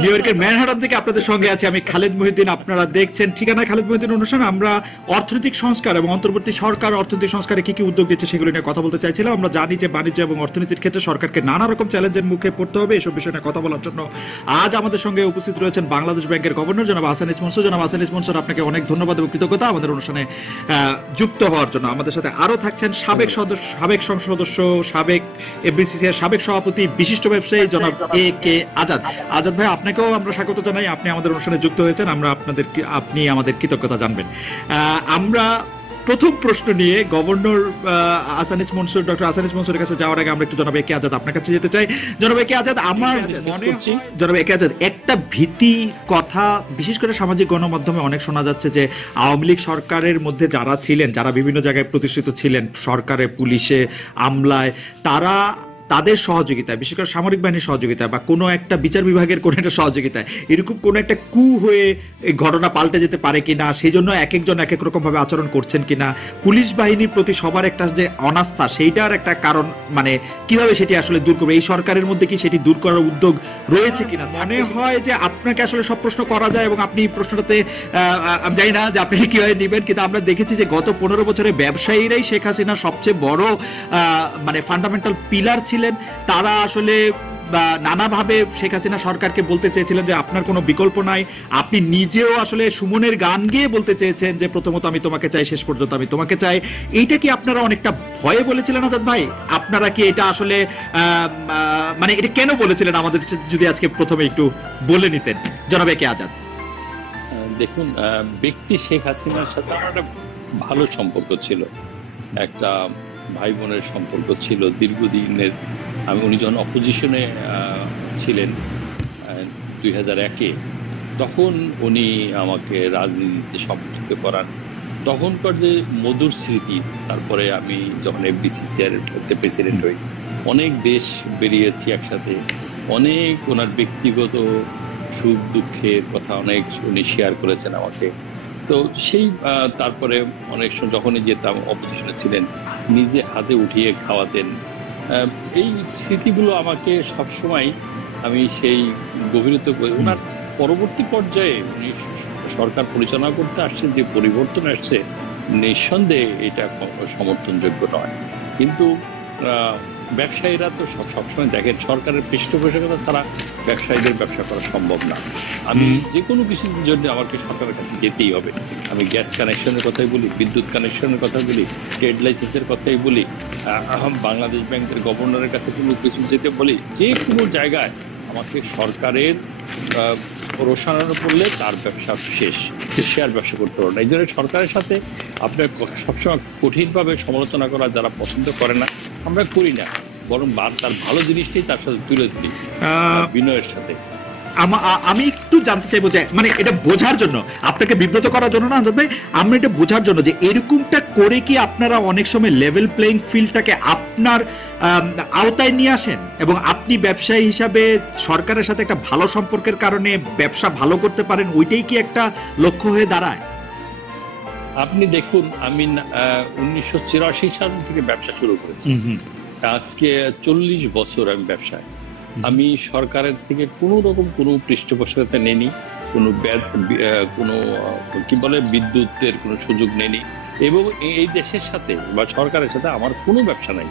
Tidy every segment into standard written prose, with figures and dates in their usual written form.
New ইয়র্কের Manhattan থেকে আপনাদের সঙ্গে আছে আমি খালেদ মহিউদ্দিন। আপনারা দেখছেন ঠিকানা খালেদ মহিউদ্দিন অনুষ্ঠান। আমরা অর্থনৈতিক সংস্কার এবং অন্তর্বর্তী সরকার অর্থনৈতিক সংস্কারে কি কি উদ্যোগ নিচ্ছে সেগুলো নিয়ে কথা বলতে চাইছিলাম। আমরা জানি যে বাণিজ্য এবং অর্থনীতির ক্ষেত্রে সরকারকে নানা রকম চ্যালেঞ্জের মুখে পড়তে হবে। এসব বিষয় নিয়ে কথা বলার জন্য আজ আমাদের সঙ্গে উপস্থিত রয়েছেন বাংলাদেশ ব্যাংকের গভর্নর জনাব আহসান ইচ মনসুর। জনাব আহসান ইচ মনসুর, আপনাকে অনেক ধন্যবাদ এবং কৃতজ্ঞতা আমাদের অনুষ্ঠানে যুক্ত হওয়ার জন্য। আমাদের সাথে আরও থাকছেন সাবেক সংসদ সদস্য, সাবেক এফবিসিসিআই সাবেক সভাপতি, বিশিষ্ট ব্যবসায়ী জনাব এ কে আজাদ। আজাদ ভাই, আপনাকেও আমরা স্বাগত জানাই। আপনি আমাদের অনুষ্ঠানে যুক্ত হয়েছেন, আপনি আমাদের কৃতজ্ঞতা জানবেন। আমরা প্রথম প্রশ্ন নিয়ে governor Ahsan H Mansur, doctor Ahsan H মনসুরের কাছে যাওয়ার আগে আমরা একটু জনাব এ কে আজাদ আপনার কাছে যেতে চাই। জনাব এ কে আজাদ, আমার মনে হচ্ছে জনাব এ কে আজাদ একটা ভীতি কথা বিশেষ করে সামাজিক গণমাধ্যমে অনেক শোনা যাচ্ছে যে আওয়ামী লীগ সরকারের মধ্যে যারা ছিলেন, যারা বিভিন্ন জায়গায় প্রতিষ্ঠিত ছিলেন সরকারে, পুলিশে, আমলায়, তাদের সহযোগিতায়, বিশেষ করে সামরিক বাহিনীর সহযোগিতায় বা কোনো একটা বিচার বিভাগের কোনো একটা সহযোগিতায় এরকম কোনো একটা কু হয়ে এই ঘটনা পাল্টে যেতে পারে কিনা, সেই জন্য এক একজন এক এক রকম ভাবে আচরণ করছেন কিনা, পুলিশ বাহিনীর প্রতি সবার একটা যে অনাস্থা সেইটার একটা কারণ, মানে কিভাবে সেটি আসলে দূর করবে, এই সরকারের মধ্যে কি সেটি দূর করার উদ্যোগ রয়েছে কিনা। মনে হয় যে আপনাকে আসলে সব প্রশ্ন করা যায় এবং আপনি প্রশ্নটাতে আমি জানি না যে আপনি কিভাবে নেবেন, কিন্তু আমরা দেখেছি যে গত 15 বছরে ব্যবসায়ীরাই শেখ হাসিনার সবচেয়ে বড় মানে ফান্ডামেন্টাল পিলার ছিলেন। তারা আসলে নানাভাবে শেখ হাসিনা সরকারকে বলতে চেয়েছিলেন যে আপনার কোনো বিকল্প নাই। আপনি নিজেও আসলে সুমনের গান গেয়ে বলতে চেয়েছেন যে প্রথমত আমি তোমাকে চাই, শেষ পর্যন্ত আমি তোমাকে চাই। এইটা কি আপনারা অনেকটা ভয়ে বলেছিলেন আজাদ ভাই? আপনারা কি এটা আসলে মানে এটা কেন বলেছিলেন আমাদের যদি আজকে প্রথমে একটু বলে নিতেন জনাব এ কে আজাদ। দেখুন, ব্যক্তি শেখ হাসিনার সাথে আমার একটা ভালো সম্পর্ক ছিল, একটা ভাই বোনের সম্পর্ক ছিল দীর্ঘদিনের। উনি যখন অপোজিশনে ছিলেন 2001-এ, তখন উনি আমাকে রাজনীতিতে সম্পৃক্ত করান। তখনকার যে মধুর স্মৃতি, তারপরে আমি যখন এফবিসিসিআই এর প্রেসিডেন্ট হই, অনেক দেশ বেরিয়েছি একসাথে, অনেক ওনার ব্যক্তিগত সুখ দুঃখের কথা অনেক উনি শেয়ার করেছেন আমাকে। তো সেই তারপরে অনেক সময় যখনই যেতাম, অপোজিশনে ছিলেন, নিজে হাতে উঠিয়ে খাওয়াতেন। এই স্মৃতিগুলো আমাকে সবসময় আমি সেই গভীরতা করি। ওনার পরবর্তী পর্যায়ে উনি সরকার পরিচালনা করতে আসছেন, যে পরিবর্তন আসছে, নিঃসন্দেহে এটা সমর্থনযোগ্য নয়। কিন্তু ব্যবসায়ীরা তো সবসময় দেখেন সরকারের পৃষ্ঠপোষকতা ছাড়া ব্যবসায়ীদের ব্যবসা করা সম্ভব না। আমি যে কোনো কিছুর জন্য আমাকে সরকারের কাছে যেতেই হবে। আমি গ্যাস কানেকশনের কথাই বলি, বিদ্যুৎ কানেকশনের কথা বলি, ট্রেড লাইসেন্সের কথাই বলি, বাংলাদেশ ব্যাংকের গভর্নরের কাছে কোনো কিছু যেতে বলি, যে কোনো জায়গায় আমাকে সরকারের রোশানানো পড়লে তার ব্যবসা শেষ, সে আর ব্যবসা করতে পারবে না। এই জন্য সরকারের সাথে আপনার সবসময় কঠিনভাবে সমালোচনা করা যারা পছন্দ করে না, আমরা করি না, বরং তার ভালো জিনিসটাই তার সাথে তুলে ধরি বিনয়ের সাথে। আমি একটু জানতে চাইবো যে মানে এটা বোঝার জন্য, আপনাকে বিব্রত করার জন্য না আজাদ ভাই, আমরা এটা বোঝার জন্য যে এরকমটা করে কি আপনারা অনেক সময় লেভেল প্লেইং ফিল্ডটাকে আপনার আওতায় নিয়ে আসেন এবং আপনি ব্যবসায়ী হিসাবে সরকারের সাথে একটা ভালো সম্পর্কের কারণে ব্যবসা ভালো করতে পারেন, ওইটাই কি একটা লক্ষ্য হয়ে দাঁড়ায়? আপনি দেখুন, আমি 1984 সাল থেকে ব্যবসা শুরু করেছি, আজকে 40 বছর আমি ব্যবসায়। আমি সরকারের থেকে কোনো রকম কোনো পৃষ্ঠপোষকতা নেইনি, কোনো কি বলে বিদ্যুতের কোনো সুযোগ নেইনি, এবং এই দেশের সাথে বা সরকারের সাথে আমার কোনো ব্যবসা নাই।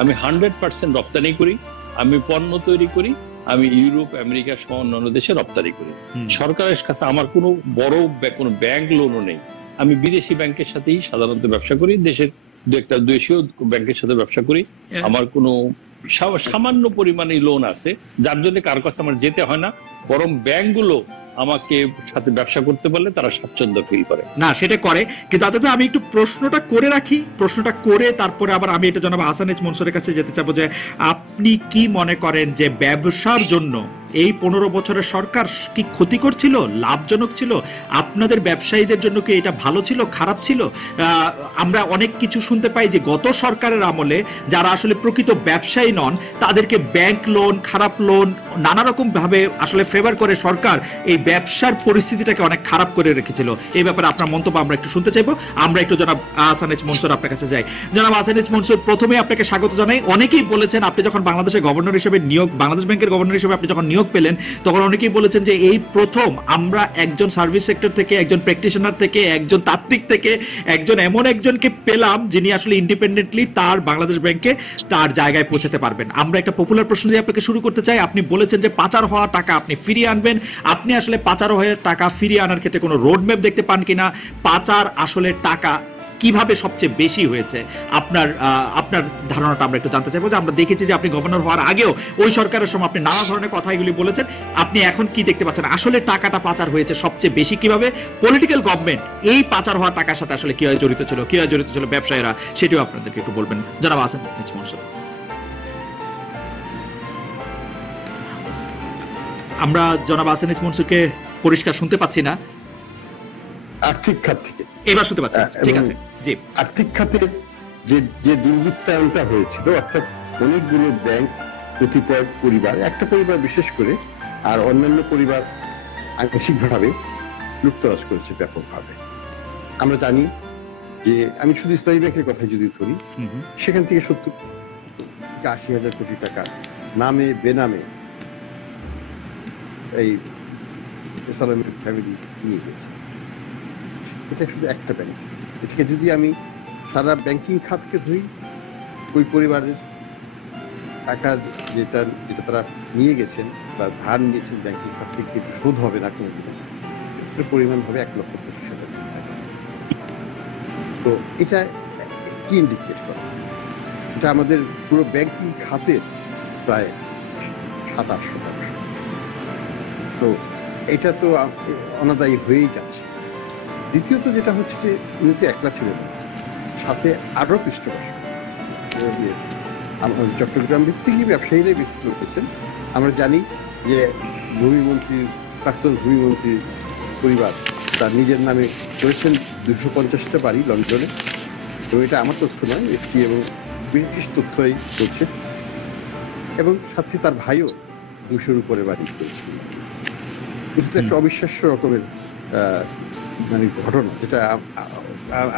আমি 100% রপ্তানি করি, আমি পণ্য তৈরি করি, আমি ইউরোপ, আমেরিকা সহ অন্যান্য দেশে রপ্তানি করি। সরকারের কাছে আমার কোনো বড় কোনো ব্যাংক লোনও নেই। আমি বিদেশি ব্যাংকের সাথেই সাধারণত ব্যবসা করি, দেশের একটা দেশীয় ব্যাংকের সাথে ব্যবসা করি। আমার কোনো সামান্য পরিমাণে লোন আছে, যার জন্য কারো কাছে আমার যেতে হয় না, বরং ব্যাংকগুলো আমাকে সাথে ব্যবসা করতে পারলে তারা স্বাচ্ছন্দ্য ফিল করে। না, সেটা করে, কিন্তু তাতে আমি একটু প্রশ্নটা করে রাখি, প্রশ্নটা করে তারপরে আবার আমি এটা জনাব আহসান ইচ মনসুরের কাছে যেতে চাবো যে আপনি কি মনে করেন যে ব্যবসার জন্য এই 15 বছরের সরকার কি ক্ষতিকর ছিল, লাভজনক ছিল? আপনাদের ব্যবসায়ীদের জন্য কি এটা ভালো ছিল, খারাপ ছিল? আমরা অনেক কিছু শুনতে পাই যে গত সরকারের আমলে যারা আসলে প্রকৃত ব্যবসায়ী নন তাদেরকে ব্যাংক লোন, খারাপ লোন, নানা রকম ভাবে আসলে ফেভার করে সরকার এই ব্যবসার পরিস্থিতিটাকে অনেক খারাপ করে রেখেছিল। এই ব্যাপারে আপনার মন্তব্য আমরা একটু শুনতে চাইবো। আমরা একটু জনাব আহসান ইচ মনসুর আপনার কাছে যাই। জনাব আহসান ইচ মনসুর, প্রথমে আপনাকে স্বাগত জানাই। অনেকেই বলেছেন আপনি যখন বাংলাদেশের গভর্নর হিসেবে বাংলাদেশ ব্যাংকের গভর্নর হিসেবে আপনি যখন নিয়োগ পেলেন তখন অনেকেই বলেছেন যে এই প্রথম আমরা একজন সার্ভিস সেক্টর থেকে, একজন প্র্যাকটিশনার থেকে, একজন তাত্ত্বিক থেকে একজন এমন একজনকে পেলাম যিনি আসলে ইন্ডিপেন্ডেন্টলি তার বাংলাদেশ ব্যাংকে তার জায়গায় পৌঁছাতে পারবেন। আমরা একটা পপুলার প্রশ্ন দিয়ে আপনাকে শুরু করতে চাই। আপনি বলেছেন যে পাচার হওয়া টাকা আপনি ফিরিয়ে আনবেন। আপনি আসলে পাচার হওয়া টাকা ফিরিয়ে আনার ক্ষেত্রে কোনো রোড ম্যাপ দেখতে পান কিনা? পাচার আসলে টাকা কিভাবে সবচেয়ে বেশি হয়েছে আপনার আপনার ধারণাটা আমরা একটু জানতে চাইবো। যে আমরা দেখেছি যে আপনি গভর্নর হওয়ার আগেও ওই সরকারের সময় আপনি নানা ধরনের কথা এগুলি বলেছেন, আপনি এখন কি দেখতে পাচ্ছেন আসলে টাকাটা পাচার হয়েছে সবচেয়ে বেশি কিভাবে? পলিটিক্যাল গভর্নমেন্ট এই পাচার হওয়া টাকার সাথে আসলে কিভাবে জড়িত ছিল, কিভাবে জড়িত ছিল ব্যবসায়ীরা, সেটিও আপনাদেরকে একটু বলবেন জনাব আসেন মনসুর। আমরা জনাব আসেন মনসুরকে পরিষ্কার শুনতে পাচ্ছি না। আর্থিক খাত থেকে এবার শুনতে পাচ্ছি, ঠিক আছে জি। আর্থিক খাতের যে দুর্বৃত্তায়নটা হয়েছিল, অর্থাৎ অনেকগুলো ব্যাংক, কতিপয় পরিবার, একটা পরিবার বিশেষ করে, আর অন্যান্য পরিবার আংশিকভাবে লুপ্তরাজ করেছে ব্যাপকভাবে। আমরা জানি যে, আমি শুধু ইসলামী ব্যাংকের কথা যদি ধরি, সেখান থেকে 70-80 হাজার কোটি টাকা নামে বেনামে এই ইসলামিক ফ্যামিলি নিয়ে গেছে। এটা শুধু একটা ব্যাংক। এটাকে যদি আমি সারা ব্যাংকিং খাতকে ধরি, ওই পরিবারের টাকা যেটা তারা নিয়ে গেছেন বা ধার নিয়েছেন ব্যাংকিং খাত থেকে, কিন্তু শোধ হবে না কোনো জিনিস, এটার পরিমাণ হবে 1,25,000 টাকা। তো এটা কি ইন্ডিকেট করে? এটা আমাদের পুরো ব্যাংকিং খাতের প্রায় 27%। তো এটা তো অনাদায়ী হয়েই যাচ্ছে। দ্বিতীয়ত যেটা হচ্ছে যে, উনি তো একলা ছিলেন, সাথে আরো পৃষ্ঠপোষক চট্টগ্রাম ভিত্তিক ব্যবসায়ীরাই বিস্তৃত করেছেন। আমরা জানি যে ভূমিমন্ত্রীর, প্রাক্তন ভূমিমন্ত্রীর পরিবার তার নিজের নামে করেছেন 250টা বাড়ি লন্ডনে, এবং এটা আমার তথ্য নয়, এসপি এবং ব্রিটিশ তথ্যই করছে। এবং সাথে তার ভাইও 200-র উপরে বাড়ি করেছে। এটা একটা অবিশ্বাস্য রকমের মানে ঘটনা, যেটা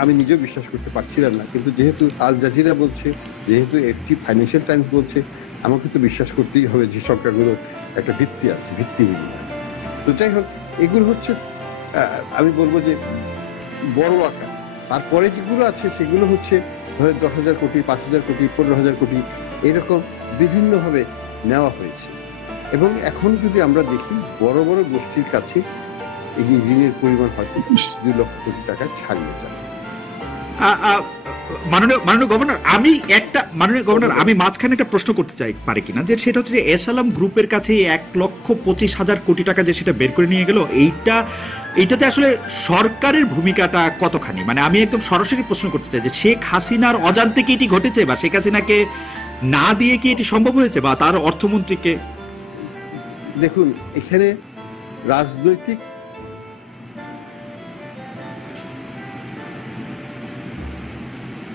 আমি নিজেও বিশ্বাস করতে পারছিলাম না। কিন্তু যেহেতু আল জাজিরা বলছে, যেহেতু এফটি ফাইন্যান্সিয়াল টাইমস বলছে, আমাকে তো বিশ্বাস করতেই হবে যে সংখ্যাগুলোর একটা ভিত্তি আছে, ভিত্তিহীন। তো যাই হোক, এগুলো হচ্ছে আমি বলবো যে বড় আকার। তারপরে যেগুলো আছে সেগুলো হচ্ছে ধরে 10,000 কোটি, 5,000 কোটি, 15,000 কোটি, এরকম বিভিন্নভাবে নেওয়া হয়েছে। এবং এখন যদি আমরা দেখি, বড় বড় গোষ্ঠীর কাছে এই ঋণের পরিমাণ হয়তো 2 লক্ষ কোটি টাকা ছাড়িয়ে যাবে। মাননীয় গভর্নর, আমি মাঝখানে একটা প্রশ্ন করতে চাই পারি কিনা, যে সেটা হচ্ছে যে এসএলএম গ্রুপের কাছে 1,25,000 কোটি টাকা যে সেটা বের করে নিয়ে গেল, এইটাতে আসলে সরকারের ভূমিকাটা কতখানি? মানে আমি একদম সরাসরি প্রশ্ন করতে চাই যে শেখ হাসিনার অজান্তে কি এটি ঘটেছে, বা শেখ হাসিনাকে না দিয়ে কি এটি সম্ভব হয়েছে, বা তার অর্থমন্ত্রীকে? দেখুন, এখানে রাজনৈতিক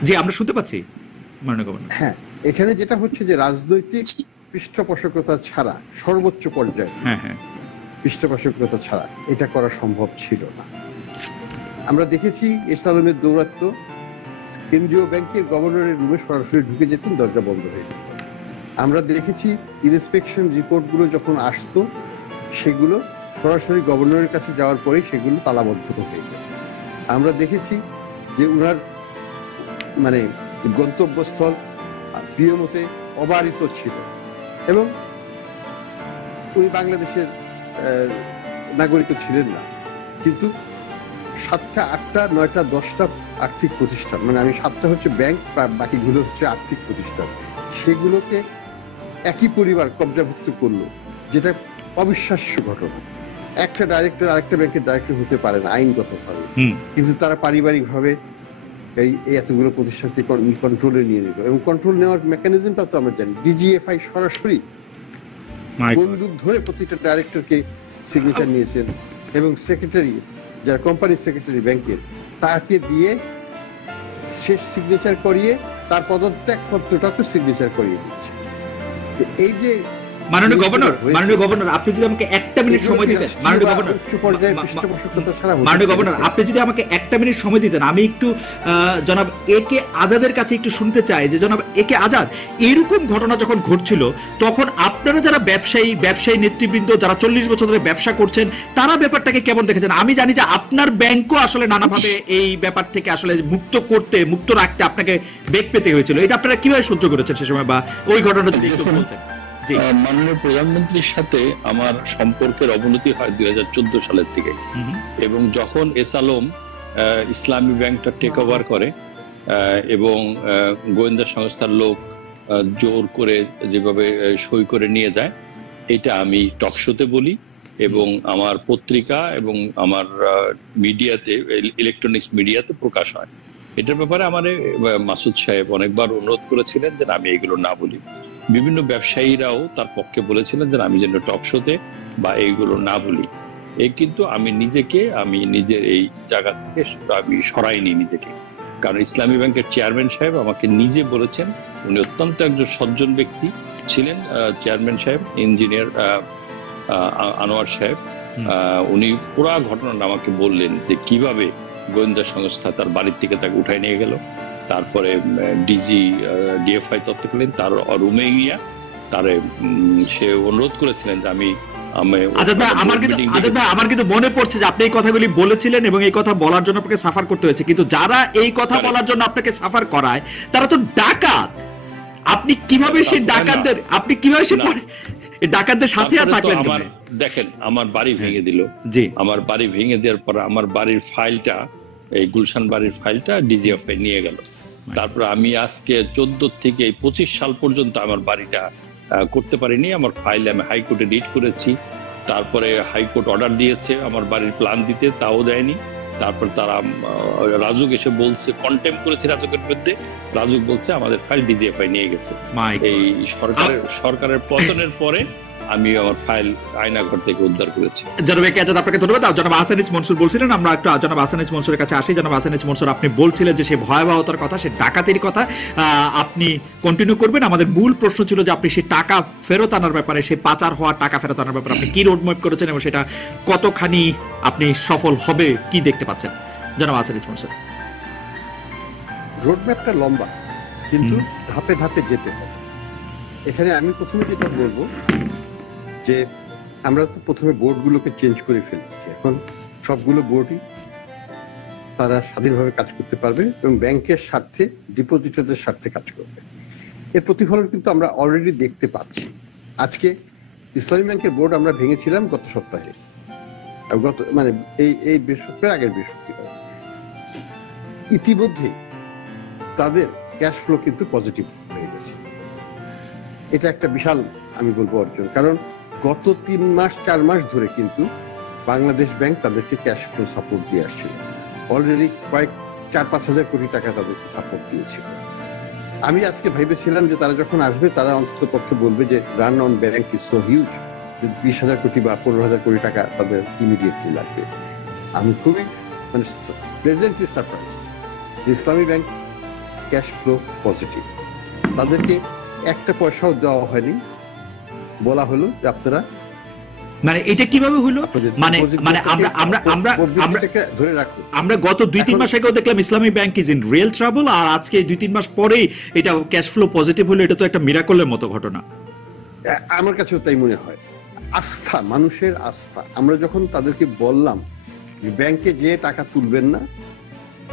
জি, আমরা শুনতে পাচ্ছি মাননীয় গভর্নর। হ্যাঁ, এখানে যেটা হচ্ছে যে রাজনৈতিক পৃষ্ঠপোষকতা ছাড়া, সর্বোচ্চ পর্যায়ে পৃষ্ঠপোষকতা ছাড়া এটা করা সম্ভব ছিল না। আমরা দেখেছি এসআলমের দৌরাত্ম্য, কেন্দ্রীয় ব্যাংকের গভর্নরের রুমে সরাসরি ঢুকে যেতেন, দরজা বন্ধ হয়ে যেত। আমরা দেখেছি ইন্সপেকশন রিপোর্টগুলো যখন আসতো, সেগুলো সরাসরি গভর্নরের কাছে যাওয়ার পরে সেগুলো তালাবদ্ধ হয়ে যেত। আমরা দেখেছি যে উনার মানে গন্তব্যস্থল প্রিয়মতে অবারিত ছিল, এবং উনি বাংলাদেশের নাগরিক ছিলেন না। কিন্তু 7টা, 8টা, 9টা, 10টা আর্থিক প্রতিষ্ঠান, মানে আমি 7টা হচ্ছে ব্যাংক, বাকিগুলো হচ্ছে আর্থিক প্রতিষ্ঠান, সেগুলোকে একই পরিবার কবজাভুক্ত করলো, যেটা অবিশ্বাস্য ঘটনা। একটা ডাইরেক্টর আরেকটা ব্যাংকের ডাইরেক্টর হতে পারে না আইনগতভাবে, কিন্তু তারা পারিবারিকভাবে এই এতগুলো প্রতিষ্ঠানকে কন্ট্রোলে নিয়ে নিল। এবং কন্ট্রোল নেওয়ার মেকানিজমটা তো আমরা জানি, ডিজিএফআই সরাসরি বন্দুক ধরে প্রতিটা ডাইরেক্টরকে সিগনেচার নিয়েছেন, এবং সেক্রেটারি, যারা কোম্পানির সেক্রেটারি ব্যাংকের, তাকে দিয়ে শেষ সিগনেচার করিয়ে তার পদত্যাগ পত্রটাকে সিগনেচার করিয়ে দিচ্ছে। এই যে মাননীয় গভর্নর আপনি যদি আমাকে একটা মিনিট সময় দিতেন, মাননীয় গভর্নর আপনি যদি আমাকে একটা মিনিট সময় দিতেন, আমি একটু জনাব এ কে আজাদের কাছে একটু শুনতে চাই যে জনাব এ কে আজাদ, এরকম ঘটনা যখন ঘটছিল তখন আপনারা যারা ব্যবসায়ী নেতৃবৃন্দ যারা 40 বছর ধরে ব্যবসা করছেন তারা ব্যাপারটাকে কেমন দেখেছেন? আমি জানি যে আপনার ব্যাংকও আসলে নানাভাবে এই ব্যাপার থেকে আসলে মুক্ত রাখতে আপনাকে বেগ পেতে হয়েছিল, এটা আপনারা কিভাবে সহ্য করেছেন সে সময়, বা ওই ঘটনা যদি একটু বলতেন। মাননীয় প্রধানমন্ত্রীর সাথে আমার সম্পর্কের অবনতি হয় 2014 সালের থেকে, এবং যখন এস আলম ইসলামী ব্যাংকটা টেক ওভার করে এবং গোয়েন্দা সংস্থার লোক জোর করে যেভাবে সই করে নিয়ে যায়, এটা আমি টক শোতে বলি এবং আমার পত্রিকা এবং আমার মিডিয়াতে, ইলেকট্রনিক্স মিডিয়াতে প্রকাশ হয়। এটার ব্যাপারে আমার মাসুদ সাহেব অনেকবার অনুরোধ করেছিলেন যে আমি এগুলো না বলি। বিভিন্ন ব্যবসায়ীরাও তার পক্ষে বলেছিলেন যে আমি যেন টক শোতে বা এইগুলো না বলি। কিন্তু আমি নিজের এই জায়গা থেকে আমি সরাইনি নিজেকে, কারণ ইসলামী ব্যাংকের চেয়ারম্যান সাহেব আমাকে নিজে বলেছেন, উনি অত্যন্ত একজন সজ্জন ব্যক্তি ছিলেন, চেয়ারম্যান সাহেব ইঞ্জিনিয়ার আনোয়ার সাহেব, উনি পুরো ঘটনাটা আমাকে বললেন যে কিভাবে গোয়েন্দা সংস্থা তার বাড়ির থেকে তাকে উঠায় নিয়ে গেল, তারপরে ডিএফআই তথ্য পেলেন, তার রুমে গিয়া তারে সে অনুরোধ করেছিলেন যে আমার কিন্তু মনে পড়ছে যে আপনি এই কথাগুলি বলেছিলেন এবং এই কথা বলার জন্য আপনাকে সাফার করতে হয়েছে, কিন্তু যারা এই কথা বলার জন্য আপনাকে সাফার করায় তারা তো ডাকাত। আপনি কিভাবে সেই ডাকাতদের সাথে আর থাকলেন? দেখেন, আমার বাড়ি ভেঙে দিল, আমার বাড়ি ভেঙে দেওয়ার পর আমার বাড়ির ফাইলটা, এই গুলশান বাড়ির ফাইলটা ডিজিএফআই নিয়ে গেল। তারপর আমি আজকে 14 থেকে 25 সাল পর্যন্ত আমার বাড়িটা করতে পারিনি। আমার ফাইল আমি হাইকোর্টে রিট করেছি, তারপরে হাইকোর্ট অর্ডার দিয়েছে আমার বাড়ির প্ল্যান দিতে, তাও দেয়নি। তারপর তারা রাজুক এসে বলছে, কন্টেম করেছে রাজুকের বিরুদ্ধে, রাজুক বলছে আমাদের ফাইল ডিজিএফআই নিয়ে গেছে। এই সরকারের পতনের পরে আমি আমার ফাইল আয়নাঘর থেকে উদ্ধার করেছি। জনাব এ কে আজাদ, আপনাকে ধন্যবাদ। জনাব আহসান ইস মনসুর বলছিলেন, আমরা একটু জনাব আহসান ইস মনসুরের কাছে আসি। জনাব আহসান ইস মনসুর, আপনি বলছিলেন যে সেই ভয়াবহতার কথা, সেই ডাকাতির কথা আপনি কন্টিনিউ করবেন। আমাদের মূল প্রশ্ন ছিল যে আপনি সেই টাকা ফেরত আনার ব্যাপারে, সেই পাচার হওয়া টাকা ফেরত আনার ব্যাপারে আপনি কি রোডম্যাপ করেছেন এবং সেটা কতখানি আপনি সফল হবে কি দেখতে পাচ্ছেন? জনাব আহসান ইস মনসুর। রোডম্যাপটা লম্বা, কিন্তু ধাপে ধাপে যেতে হবে। এখানে আমি প্রথমে যেটা বলবো যে আমরা তো প্রথমে বোর্ডগুলোকে চেঞ্জ করে ফেলেছি, এখন সবগুলো বোর্ডই তারা স্বাধীনভাবে কাজ করতে পারবে এবং ব্যাংকের স্বার্থে, ডিপোজিটরদের স্বার্থে কাজ করবে। এর প্রতিফলন কিন্তু আমরা অলরেডি দেখতে পাচ্ছি। আজকে ইসলামী ব্যাংকের বোর্ড আমরা ভেঙেছিলাম গত সপ্তাহে, এই বৃহস্পতিবার, আগের বৃহস্পতিবার। ইতিমধ্যে তাদের ক্যাশ ফ্লো কিন্তু পজিটিভ হয়ে গেছে। এটা একটা বিশাল, আমি বলবো, অর্জন। কারণ গত 3-4 মাস ধরে কিন্তু বাংলাদেশ ব্যাংক তাদেরকে ক্যাশ ফ্লো সাপোর্ট দিয়ে আসছিল। অলরেডি 4-5 হাজার কোটি টাকা তাদেরকে সাপোর্ট দিয়েছিল। আমি আজকে ভেবেছিলাম যে তারা যখন আসবে তারা অন্তত পক্ষে বলবে যে run on bank is so huge, 20,000 কোটি বা 15,000 কোটি টাকা তাদের ইমিডিয়েটলি লাগবে। আমি খুবই প্লেজেন্টলি সারপ্রাইজ। ইসলামী ব্যাংক ক্যাশ ফ্লো পজিটিভ, তাদেরকে একটা পয়সাও দেওয়া হয়নি। বলা হলো যে আপনারা, মানে এটা কিভাবে হলো, মানে আমরা গত 2-3 মাস আগেও দেখলাম Islami bank is in real trouble, আর আজকে 2-3 মাস পরেই এটা ক্যাশ ফ্লো পজিটিভ হলো। এটা তো একটা মিরাকলের মতো ঘটনা। আমার কাছেও তাই মনে হয়। আস্থা, মানুষের আস্থা। আমরা যখন তাদেরকে বললাম যে ব্যাংকে যে টাকা তুলবেন না,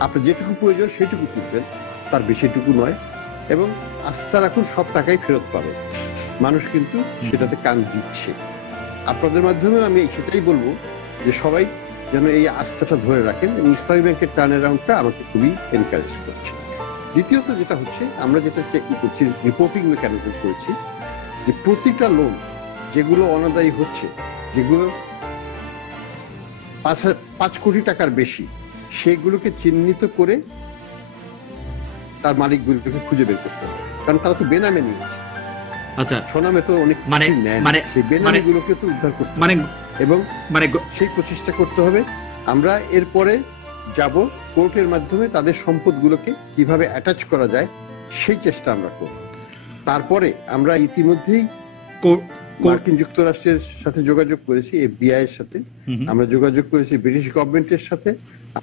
আপনার যেটুকু প্রয়োজন সেটুকু তুলবেন, তার বেশিটুকু নয়, এবং আস্থা রাখুন, সব টাকাই ফেরত পাবে, মানুষ কিন্তু সেটাতে কান দিচ্ছে। আপনাদের মাধ্যমে আমি সেটাই বলবো যে সবাই যেন এই আস্থাটা ধরে রাখেন, এবং ইসলামী ব্যাংকের টার্ন অ্যারাউন্ডটা আমাকে খুবই এনকারেজ করছে। দ্বিতীয়ত যেটা হচ্ছে, আমরা যেটা করছি, রিপোর্টিং মেকানিজম করেছি, যে প্রতিটা লোন যেগুলো অনাদায়ী হচ্ছে, যেগুলো 5 কোটি টাকার বেশি, সেগুলোকে চিহ্নিত করে তার মালিকগুলোকে খুঁজে বের করতে হবে, কারণ তারা তো বেনামে নিয়েছে। আচ্ছা, সোনামে তো অনেক সেই বেনামিগুলোকে তো উদ্ধার করতে হবে, এবং সেই প্রচেষ্টা করতে হবে। আমরা এরপরে যাব কোর্টের মাধ্যমে তাদের সম্পদগুলোকে কিভাবে অ্যাটাচ করা যায় সেই চেষ্টা আমরা করব। তারপরে আমরা ইতিমধ্যেই মার্কিন যুক্তরাষ্ট্রের সাথে যোগাযোগ করেছি, FBI এর সাথে আমরা যোগাযোগ করেছি, ব্রিটিশ গভর্নমেন্টের সাথে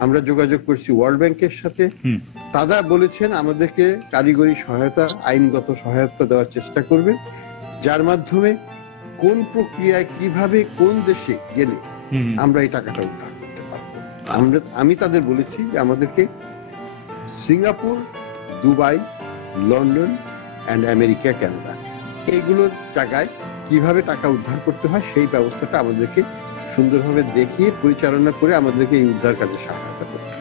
আমরা যোগাযোগ করেছি, ওয়ার্ল্ড ব্যাংকের সাথে। তারা বলেছেন আমাদেরকে কারিগরি সহায়তা, আইনগত সহায়তা দেওয়ার চেষ্টা করবেন, যার মাধ্যমে কোন প্রক্রিয়ায় কিভাবে কোন দেশে গেলে আমরা এই টাকাটা উদ্ধার করতে পারবো। আমি তাদের বলেছি যে আমাদেরকে Singapore, Dubai, London and America, Canada, এইগুলোর জায়গায় কিভাবে টাকা উদ্ধার করতে হয় সেই ব্যবস্থাটা আমাদেরকে সুন্দরভাবে দেখিয়ে পরিচালনা করে আমাদেরকে এই উদ্ধার কাজে সহায়তা করতে।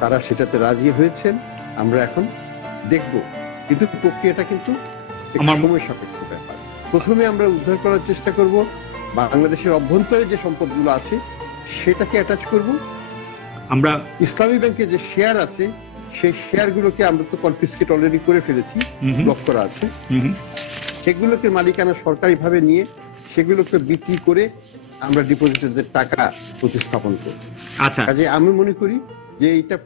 তারা সেটাতে রাজি হয়েছেন, আমরা এখন দেখব। কিন্তু প্রক্রিয়াটা কিন্তু সময় সাপেক্ষ ব্যাপার। প্রথমে আমরা উদ্ধার করার চেষ্টা করব বাংলাদেশের অভ্যন্তরে যে সম্পদগুলো আছে সেটাকে অ্যাটাচ করব। আমরা ইসলামী ব্যাংকে যে শেয়ার আছে সেই শেয়ারগুলোকে আমরা তো কনফিসকেট অলরেডি করে ফেলেছি, ব্লক করা আছে, সেগুলোকে মালিকানা সরকারিভাবে নিয়ে সেগুলোকে বিক্রি করে আমরা ডিপোজিটরদের টাকা প্রতিস্থাপন করব। আচ্ছা, কাজে আমি মনে করি যে এটা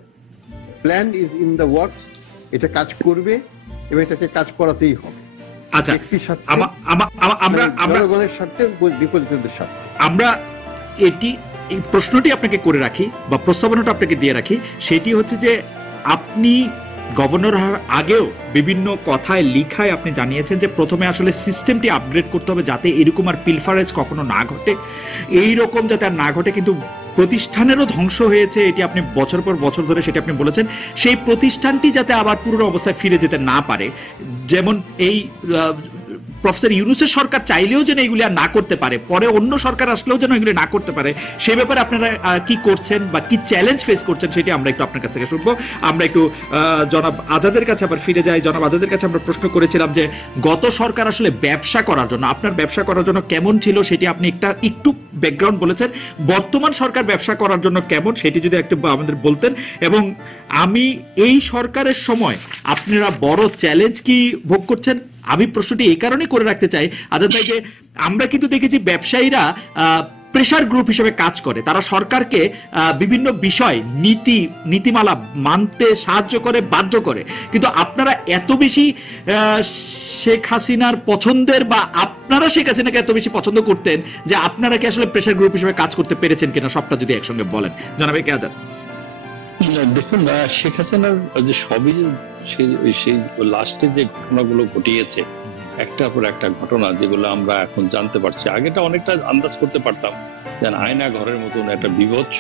plan is in the works, এটা কাজ করবে এবং এটাকে কাজ করাতেই হবে। আচ্ছা, জনগণের স্বার্থে, ডিপোজিটরদের স্বার্থে। আমরা এই প্রশ্নটি আপনাকে করে রাখি বা প্রস্তাবনাটা আপনাকে দিয়ে রাখি, সেটি হচ্ছে যে আপনি গভর্নর হওয়ার আগেও বিভিন্ন কথায় লিখায় আপনি জানিয়েছেন যে প্রথমে আসলে সিস্টেমটি আপগ্রেড করতে হবে যাতে এরকম আর পিলফারেজ কখনো না ঘটে, এই রকম যাতে আর না ঘটে। কিন্তু প্রতিষ্ঠানেরও ধ্বংস হয়েছে, এটি আপনি বছর পর বছর ধরে সেটা আপনি বলেছেন। সেই প্রতিষ্ঠানটি যাতে আবার পুরনো অবস্থায় ফিরে যেতে না পারে, যেমন এই প্রফেসর ইউনূসের সরকার চাইলেও যেন এগুলি আর না করতে পারে, পরে অন্য সরকার আসলেও যেন এগুলি না করতে পারে, সে ব্যাপারে আপনারা কি করছেন বা কি চ্যালেঞ্জ ফেস করছেন সেটি আমরা একটু আপনার কাছ থেকে শুনবো। আমরা একটু জনাব আজাদের কাছে আবার ফিরে যাই। জনাব আজাদের কাছে আমরা প্রশ্ন করেছিলাম যে গত সরকার আসলে ব্যবসা করার জন্য, আপনার ব্যবসা করার জন্য কেমন ছিল সেটি আপনি একটু ব্যাকগ্রাউন্ড বলেছেন। বর্তমান সরকার ব্যবসা করার জন্য কেমন সেটি যদি একটু আমাদের বলতেন। এবং আমি এই সরকারের সময় আপনারা বড় চ্যালেঞ্জ কি ভোগ করছেন, আমি প্রশ্নটি এই কারণে করে রাখতে চাই আজাদ ভাই, যে আমরা কিন্তু দেখেছি ব্যবসায়ীরা প্রেসার গ্রুপ হিসেবে কাজ করে, তারা সরকারকে বিভিন্ন বিষয় নীতিমালা মানতে সাহায্য করে, বাধ্য করে। কিন্তু আপনারা এত বেশি শেখ হাসিনার পছন্দের বা আপনারা শেখ হাসিনাকে এত বেশি পছন্দ করতেন যে আপনারা কি আসলে প্রেসার গ্রুপ হিসেবে কাজ করতে পেরেছেন কিনা, সবটা যদি একসঙ্গে বলেন জনাব আজাদ। দেখুন, শেখ হাসিনার যে সবই সেই লাস্টে যে ঘটনাগুলো ঘটিয়েছে, একটার পর একটা ঘটনা যেগুলো আমরা এখন জানতে পারছি, আগেটা অনেকটা আন্দাজ করতে পারতাম, যেন আয়না ঘরের মতন একটা বিভৎস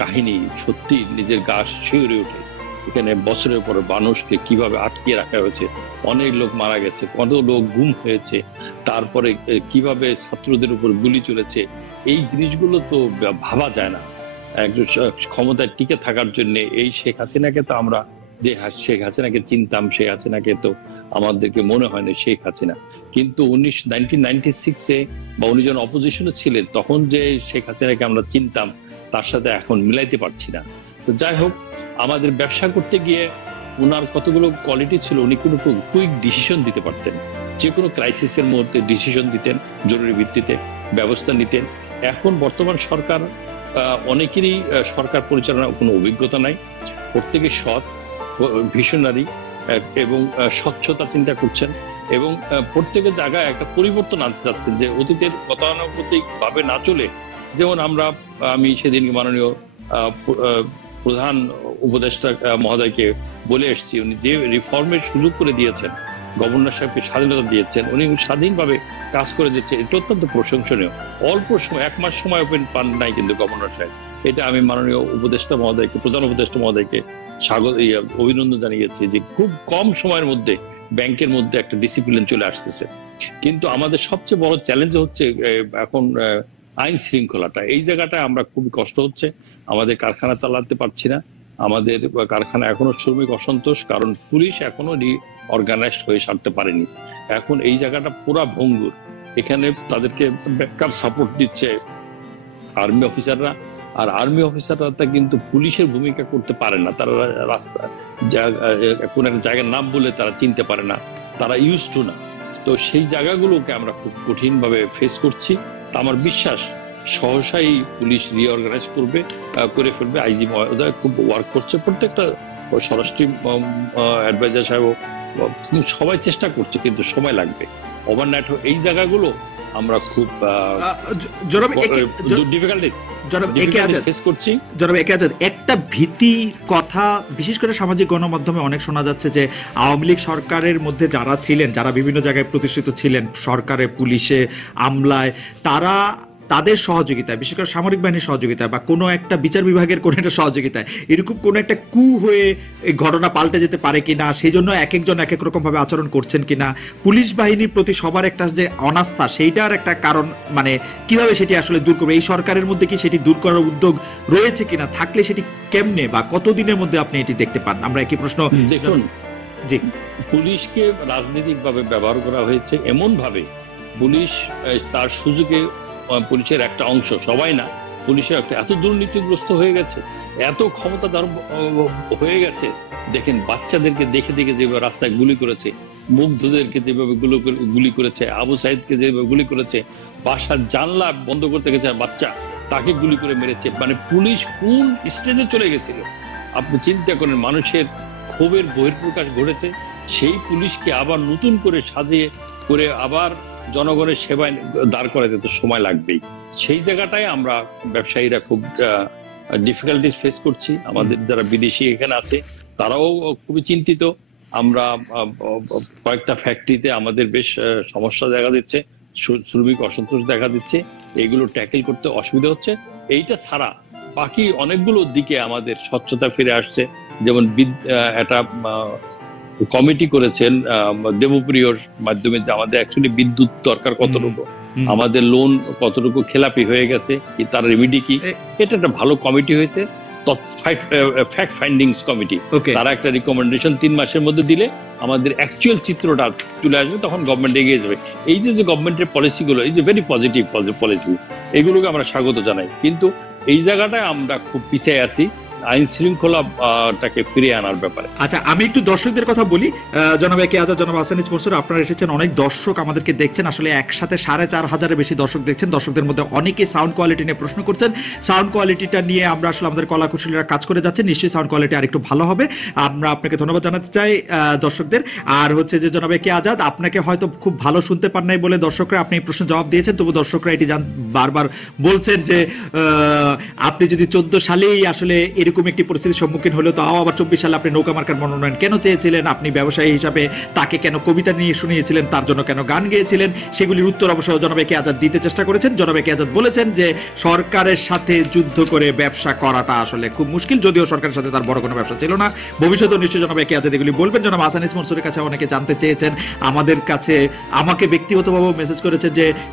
কাহিনী, সত্যি নিজের গা শিউরে ওঠে। এখানে বছরের পর মানুষকে কিভাবে আটকে রাখা হয়েছে, অনেক লোক মারা গেছে, কত লোক গুম হয়েছে, তারপরে কিভাবে ছাত্রদের উপর গুলি চলেছে, এই জিনিসগুলো তো ভাবা যায় না। একটু ক্ষমতায় টিকে থাকার জন্য এই শেখ হাসিনাকে তো আমরা যে শেখ হাসিনাকে চিনতাম, শেখ হাসিনাকে তো আমাদেরকে মনে হয় না শেখ হাসিনা। কিন্তু 1996-এ বা উনি যখন অপোজিশনে ছিলেন তখন যে শেখ হাসিনাকে আমরা চিনতাম তার সাথে এখন মিলাইতে পারছি না। তো যাই হোক, আমাদের ব্যবসা করতে গিয়ে ওনার কতগুলো কোয়ালিটি ছিল, উনি কিন্তু কুইক ডিসিশন দিতে পারতেন, যে কোনো ক্রাইসিসের মধ্যে ডিসিশন দিতেন, জরুরি ভিত্তিতে ব্যবস্থা নিতেন। এখন বর্তমান সরকার, অনেকেরই সরকার পরিচালনার কোনো অভিজ্ঞতা নাই, প্রত্যেকে সৎ, ভিশনারি এবং স্বচ্ছতা চিন্তা করছেন এবং প্রত্যেকের জায়গায় একটা পরিবর্তন আনতে চাচ্ছেন, যে অতীতের গতানুগতিক ভাবে না চলে। যেমন আমি সেদিন মাননীয় প্রধান উপদেষ্টা মহোদয়কে বলে এসেছি, উনি যে রিফর্মের সুযোগ করে দিয়েছেন, গভর্নর সাহেবকে স্বাধীনতা দিয়েছেন, উনি স্বাধীনভাবে কাজ করে দিচ্ছে, এটা অত্যন্ত প্রশংসনীয়। অল্প সময়, 1 মাস সময় ওপেন পান নাই কিন্তু গভর্নর সাহেব। এটা আমি মাননীয় উপদেষ্টা মহোদয়কে, প্রধান উপদেষ্টা মহোদয়কে অভিনন্দন জানিয়েছি যে খুব কম সময়ের মধ্যে ব্যাংকের মধ্যে একটা ডিসিপ্লিন চলে আসতেছে। কিন্তু আমাদের সবচেয়ে বড় চ্যালেঞ্জ হচ্ছে এখন আইন শৃঙ্খলাটা, এই জায়গাটা আমরা খুবই কষ্ট হচ্ছে, আমাদের কারখানা চালাতে পারছি না, আমাদের কারখানা এখনো শ্রমিক অসন্তোষ, কারণ পুলিশ এখনো অর্গানাইজড হয়ে সারতে পারেনি। এখন এই জায়গাটা পুরা ভঙ্গুর, এখানে তাদেরকে ব্যাকআপ সাপোর্ট দিচ্ছে আর্মি অফিসাররা, আর আর্মি অফিসাররা কিন্তু পুলিশের ভূমিকা করতে পারে না, তারা রাস্তা কোন একটা জায়গার নাম বলে তারা চিনতে পারে না, তারা ইউজ টু না। তো সেই জায়গাগুলোকে আমরা খুব কঠিন ভাবে ফেস করছি। আমার বিশ্বাস সহসাই পুলিশ রিঅর্গানাইজ করে ফেলবে। আইজি মহোদয় খুব ওয়ার্ক করছে, প্রত্যেকটা স্বরাষ্ট্র অ্যাডভাইজার সাহেব সবাই চেষ্টা করছে, কিন্তু সময় লাগবে। ওভারনাইট, এই জায়গাগুলো আমরা খুব ডিফিকাল্টি ফেস করছি। জনাব একে আজাদ, একটা ভীতির কথা বিশেষ করে সামাজিক গণমাধ্যমে অনেক শোনা যাচ্ছে যে আওয়ামী লীগ সরকারের মধ্যে যারা ছিলেন, যারা বিভিন্ন জায়গায় প্রতিষ্ঠিত ছিলেন, সরকারে, পুলিশে, আমলায়, তারা তাদের সহযোগিতায়, বিশেষ করে সামরিক বাহিনীর সহযোগিতায় বা কোনো একটা বিচার বিভাগের কোনো একটা সহযোগিতায় এরকম কোনো একটা কু হয়ে এই ঘটনা পাল্টে যেতে পারে কিনা, সেই জন্য এক একজন এক এক রকম ভাবে আচরণ করছেন কিনা, পুলিশ বাহিনীর প্রতি সবার একটা যে অনাস্থা সেইটার একটা কারণ, মানে কিভাবে সেটি আসলে দূর করবে, এই সরকারের মধ্যে কি সেটি দূর করার উদ্যোগ রয়েছে কিনা, থাকলে সেটি কেমনে বা কতদিনের মধ্যে আপনি এটি দেখতে পান? আমরা একই প্রশ্ন। দেখুন, জি, পুলিশকে রাজনৈতিকভাবে ব্যবহার করা হয়েছে এমন ভাবে, পুলিশ তার সুযোগে, পুলিশের একটা অংশ, সবাই না, পুলিশের একটা এত দুর্নীতিগ্রস্ত হয়ে গেছে, এত ক্ষমতাধর হয়ে গেছে। দেখেন বাচ্চাদেরকে দেখে দেখে যেভাবে রাস্তায় গুলি করেছে, মুগ্ধদেরকে যেভাবে গুলি করেছে, আবু সাইদকে যেভাবে গুলি করেছে, বাসার জানলা বন্ধ করতে গেছে বাচ্চা, তাকে গুলি করে মেরেছে। মানে পুলিশ কোন স্টেজে চলে গেছিল আপনি চিন্তা করেন। মানুষের ক্ষোভের বহিঃপ্রকাশ ঘটেছে, সেই পুলিশকে আবার নতুন করে সাজিয়ে করে আবার জনগণের সেবায় দাঁড় করাতে তো সময় লাগবেই। সেই জায়গাটায় আমরা ব্যবসায়ীরা খুব ডিফিকাল্টিস ফেস করছি। আমাদের যারা বিদেশি এখানে আছে তারাও খুবই চিন্তিত। আমরা কয়েকটা ফ্যাক্টরিতে আমাদের বেশ সমস্যা দেখা দিচ্ছে, শ্রমিক অসন্তোষ দেখা দিচ্ছে, এগুলো ট্যাকেল করতে অসুবিধা হচ্ছে। এইটা ছাড়া বাকি অনেকগুলো দিকে আমাদের স্বচ্ছতা ফিরে আসছে। যেমন একটা কমিটি করেছেন দেবপ্রিয়র মাধ্যমে, যে আমাদের অ্যাকচুয়ালি বিদ্যুৎ দরকার কতটুকু, আমাদের লোন কতটুকু খেলাপি হয়ে গেছে, তার রেমিডি কি, এটা একটা ভালো কমিটি হয়েছে, ফ্যাক্ট ফাইন্ডিংস কমিটি। তারা একটা রিকমেন্ডেশন 3 মাসের মধ্যে দিলে আমাদের অ্যাকচুয়াল চিত্রটা তুলে আসবে, তখন গভর্নমেন্ট এগিয়ে যাবে। এই যে গভর্নমেন্টের পলিসিগুলো, এই যে ভেরি পজিটিভ পলিসি, এগুলোকে আমরা স্বাগত জানাই। কিন্তু এই জায়গাটায় আমরা খুব পিছিয়ে আছি আইন শৃঙ্খলাটাকে ফিরিয়ে আনার ব্যাপারে। আচ্ছা, আমি একটু দর্শকদের কথা বলি। জনাব একে আজাদ, জনাব হাসান ইসমাইল মনসুর, আপনারা এসেছেন, অনেক দর্শক আমাদেরকে দেখছেন, আসলে একসাথে 4,500-এর বেশি দর্শক দেখছেন। দর্শকদের মধ্যে অনেকে সাউন্ড কোয়ালিটি নিয়ে প্রশ্ন করছেন। সাউন্ড কোয়ালিটিটা নিয়ে আমরা আসলে আমাদের কলাকুশলীরা কাজ করে যাচ্ছেন, নিশ্চয়ই সাউন্ড কোয়ালিটি আরেকটু ভালো হবে। আমরা আপনাকে ধন্যবাদ জানাতে চাই দর্শকদের। আর হচ্ছে যে জনাব একে আজাদ, আপনাকে হয়তো খুব ভালো শুনতে পান নাই বলে দর্শকরা, আপনি এই প্রশ্ন জবাব দিয়েছেন, তবু দর্শকরা এটি বারবার বলছেন যে আপনি যদি 14 সালেই আসলে এরকম একটি পরিস্থিতির সম্মুখীন হলো, তাও আবার 24 সালে আপনি নৌকা মার্কার মনোনয়ন কেন চেয়েছিলেন, আপনি ব্যবসায়ী হিসাবে তাকে কেন কবিতা নিয়ে শুনিয়েছিলেন, তার জন্য কেন গান গেয়েছিলেন, সেগুলির উত্তর অবশ্য জনাব একে আজাদ দিতে চেষ্টা করেছেন। জনাব একে আজাদ বলেছেন যে সরকারের সাথে যুদ্ধ করে ব্যবসা করাটা আসলে খুব মুশকিল, যদিও সরকারের সাথে তার বড় কোনো ব্যবসা ছিল না। ভবিষ্যতেও নিশ্চয়ই জনাব একে আজাদ এগুলি বলবেন। জনাব হাসান ইসমাইল মনসুরের কাছে অনেকে জানতে চেয়েছেন, আমাদের কাছে আমাকে ব্যক্তিগতভাবে মেসেজ করেছে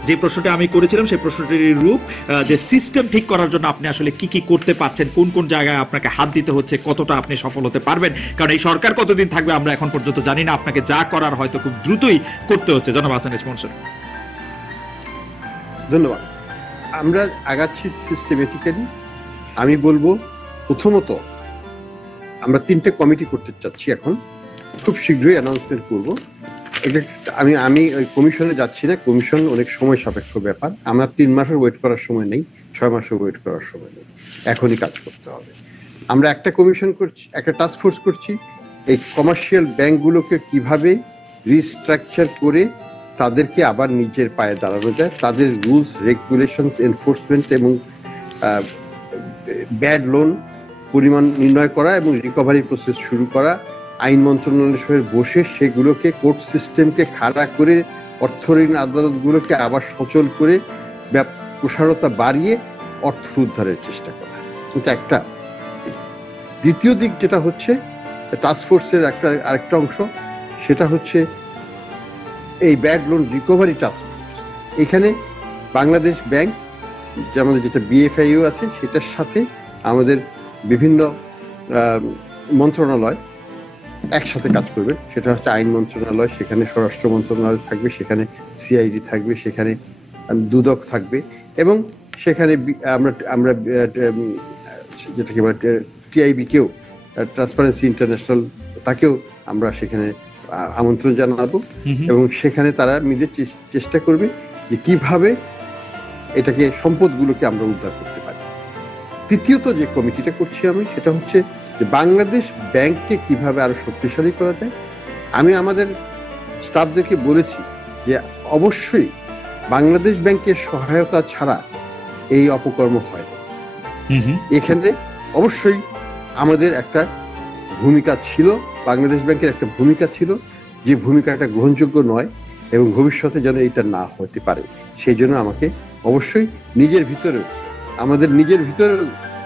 যে প্রশ্নটা আমি করেছিলাম সেই প্রশ্নটির রূপ, যে সিস্টেম ঠিক করার জন্য আপনি আসলে কি কি করতে পারছেন, কোন কোন জায়গায় আপনাকে হাত দিতে হচ্ছে, কতটা আপনি সফল হতে পারবেন, কারণ এই সরকার কতদিন থাকবে আমরা এখন পর্যন্ত জানি না, আপনাকে যা করার হয়তো খুব দ্রুতই করতে হচ্ছে। জনাব হাসান ইসমাইল মনসুর। ধন্যবাদ। আমরা আগাচ্ছি সিস্টেমেটিক্যালি। আমি বলবো প্রথমত আমরা 3টে কমিটি করতে চাচ্ছি, এখন খুব শীঘ্রই অ্যানাউন্সমেন্ট করবো। এটা আমি ওই কমিশনে যাচ্ছি না, কমিশন অনেক সময় সাপেক্ষ ব্যাপার। আমার 3 মাসের ওয়েট করার সময় নেই, 6 মাসের ওয়েট করার সময় নেই, এখনই কাজ করতে হবে। আমরা একটা কমিশন করছি, একটা টাস্ক ফোর্স করছি, এই কমার্শিয়াল ব্যাংকগুলোকে কিভাবে রিস্ট্রাকচার করে তাদেরকে আবার নিজের পায়ে দাঁড়ানো যায়, তাদের রুলস রেগুলেশনস এনফোর্সমেন্ট এবং ব্যাড লোন পরিমাণ নির্ণয় করা এবং রিকভারি প্রসেস শুরু করা, আইন মন্ত্রণালয়ের সঙ্গে বসে সেগুলোকে কোর্ট সিস্টেমকে খাড়া করে অর্থ ঋণ আদালতগুলোকে আবার সচল করে প্রসারতা বাড়িয়ে অর্থ উদ্ধারের চেষ্টা করা। কিন্তু একটা দ্বিতীয় দিক যেটা হচ্ছে টাস্কফোর্সের আরেকটা অংশ, সেটা হচ্ছে এই ব্যাড লোন রিকভারি টাস্কফোর্স। এখানে বাংলাদেশ ব্যাংক, আমাদের যেটা বিএফআইও আছে, সেটার সাথে আমাদের বিভিন্ন মন্ত্রণালয় একসাথে কাজ করবে। সেটা হচ্ছে আইন মন্ত্রণালয়, সেখানে স্বরাষ্ট্র মন্ত্রণালয় থাকবে, সেখানে সিআইডি থাকবে, সেখানে দুদক থাকবে, এবং সেখানে আমরা যেটাকে টিআইবিকেও, ট্রান্সপারেন্সি ইন্টারন্যাশনাল, তাকেও আমরা সেখানে আমন্ত্রণ জানাবো, এবং সেখানে তারা মিলে চেষ্টা করবে যে কিভাবে এটাকে সম্পদগুলোকে আমরা উদ্ধার করতে পারি। তৃতীয়ত যে কমিটিটা করছি আমি, সেটা হচ্ছে যে বাংলাদেশ ব্যাংককে কিভাবে আরো শক্তিশালী করা যায়। আমি আমাদের স্টাফদেরকে বলেছি যে অবশ্যই বাংলাদেশ ব্যাংকের সহায়তা ছাড়া এই অপকর্ম হয় না। এখানে অবশ্যই আমাদের একটা ভূমিকা ছিল, বাংলাদেশ ব্যাংকের একটা ভূমিকা ছিল, যে ভূমিকাটা গ্রহণযোগ্য নয় এবং ভবিষ্যতে যেন এটা না হতে পারে সেই জন্য আমাকে অবশ্যই আমাদের নিজের ভিতরে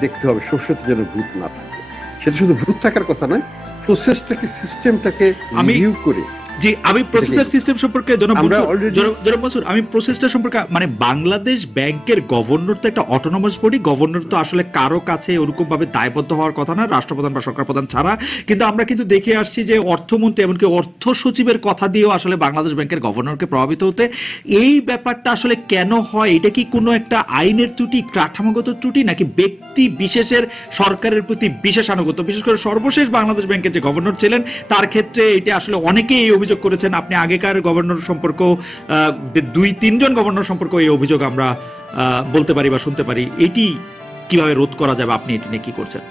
দেখতে হবে শস্যতে যেন ভূত না থাকে। সেটা শুধু ভূত থাকার কথা নয়, প্রসেসটাকে সিস্টেমটাকে রিভিউ করে। জি, আমি প্রসেসর সিস্টেম সম্পর্কে আমি প্রসেসটা সম্পর্কে মানে বাংলাদেশ ব্যাংকের গভর্নর তো একটা অটোনমাস বডি, গভর্নর তো আসলে কারো কাছে ওরকম ভাবে দায়বদ্ধ হওয়ার কথা না রাষ্ট্রপ্রধান বা সরকার প্রধান ছাড়া। কিন্তু আমরা কিন্তু দেখে আসছি যে অর্থমন্ত্রী এমনকি অর্থ সচিবের কথা দিয়েও আসলে বাংলাদেশ ব্যাংকের গভর্নরকে প্রভাবিত হতে। এই ব্যাপারটা আসলে কেন হয়? এটা কি কোনো একটা আইনের ত্রুটি, কাঠামোগত ত্রুটি, নাকি ব্যক্তি বিশেষের সরকারের প্রতি বিশেষ আনুগত্য? বিশেষ করে সর্বশেষ বাংলাদেশ ব্যাংকের যে গভর্নর ছিলেন তার ক্ষেত্রে এটা আসলে অনেকেই এই অভিযোগ করেছেন। আপনি আগেকার গভর্নর সম্পর্ক 2-3 জন গভর্নর সম্পর্ক এই অভিযোগ আমরা বলতে পারি বা শুনতে পারি। এটি কিভাবে রোধ করা যাবে? আপনি এটি নিয়ে কি করছেন?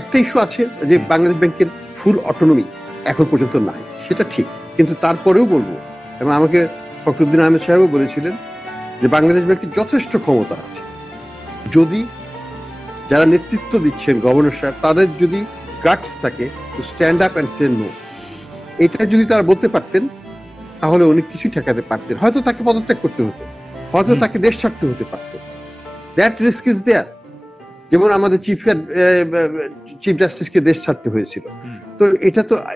একটা ইস্যু আছে যে বাংলাদেশ ব্যাংকের ফুল অটোনমি এখন পর্যন্ত নাই, সেটা ঠিক, কিন্তু তারপরেও বলবো, এবং আমাকে ফখরুদ্দিন আহমেদ সাহেবও বলেছিলেন যে বাংলাদেশ ব্যাংকের যথেষ্ট ক্ষমতা আছে, যদি যারা নেতৃত্ব দিচ্ছেন গভর্নর সাহেব তাদের যদি গাটস থাকে to stand up and say no, এটা যদি তারা বলতে পারতেন তাহলে অনেক কিছু ঠেকাতে পারতেন। হয়তো তাকে পদত্যাগ করতে হতো, হয়তো তাকে দেশ ছাড়তে হতে পারত। That risk is there. যেমন আমাদের চিফ জাস্টিসকে দেশ ছাড়তে হয়েছিল, তো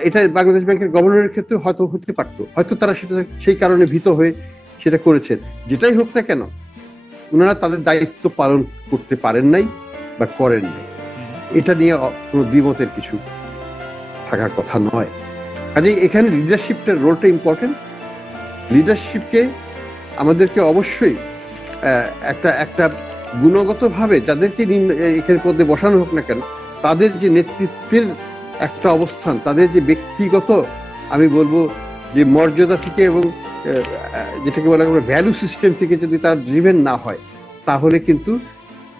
এটা বাংলাদেশ ব্যাংকের গভর্নরের ক্ষেত্রে হয়তো হতে পারতো, হয়তো তারা সেটা সেই কারণে ভীত হয়ে সেটা করেছেন। যেটাই হোক না কেন, ওনারা তাদের দায়িত্ব পালন করতে পারেন নাই বা করেন নাই, এটা নিয়ে কোনো দ্বিমতের কিছু থাকার কথা নয়। কাজেই এখানে লিডারশিপটার রোলটা ইম্পর্টেন্ট। লিডারশিপকে আমাদেরকে অবশ্যই একটা গুণগতভাবে যাদেরকে এখানে পদে বসানো হোক না কেন, তাদের যে নেতৃত্বের একটা অবস্থান, তাদের যে ব্যক্তিগত আমি বলবো যে মর্যাদা থেকে এবং যেটাকে বলা হয় ভ্যালু সিস্টেম থেকে যদি তারা ড্রিভেন না হয়, তাহলে কিন্তু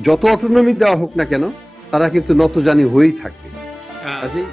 যত অটোনমি দেওয়া হোক না কেন তারা কিন্তু নতজানি হয়েই থাকবে। কাজেই